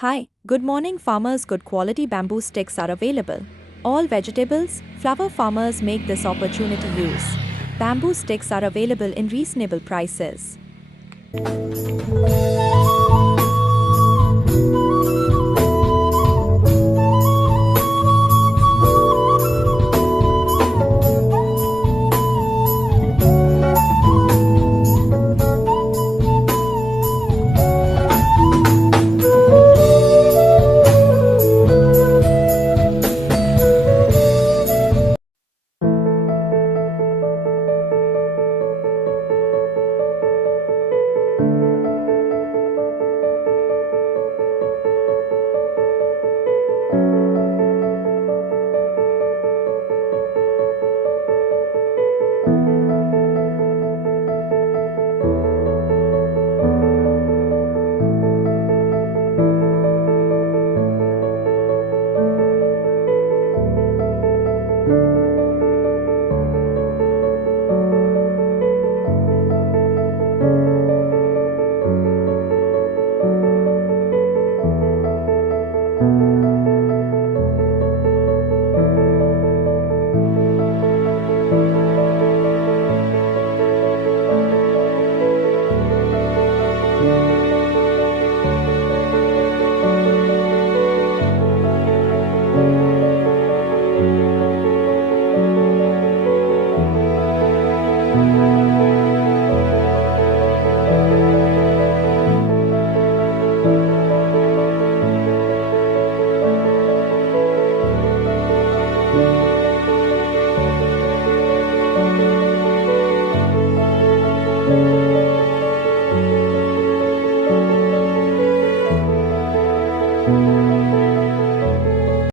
Hi, good morning farmers. Good quality bamboo sticks are available. All vegetables, flower farmers make this opportunity use. Bamboo sticks are available in reasonable prices.